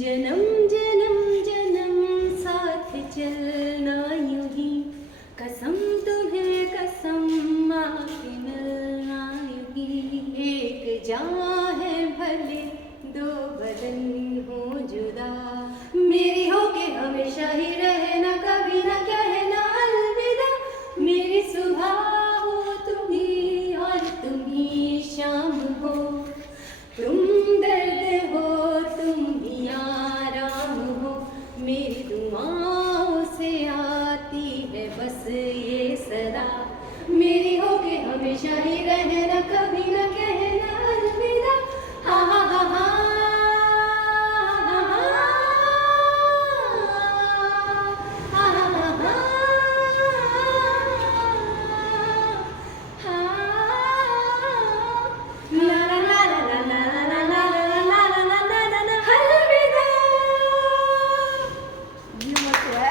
जन्म जन्म जन्म साथ चलना यूं ही, कसम तुम्हें कसम आके मिलना यूं ही। एक जान है भले दो बदन हो जुदा,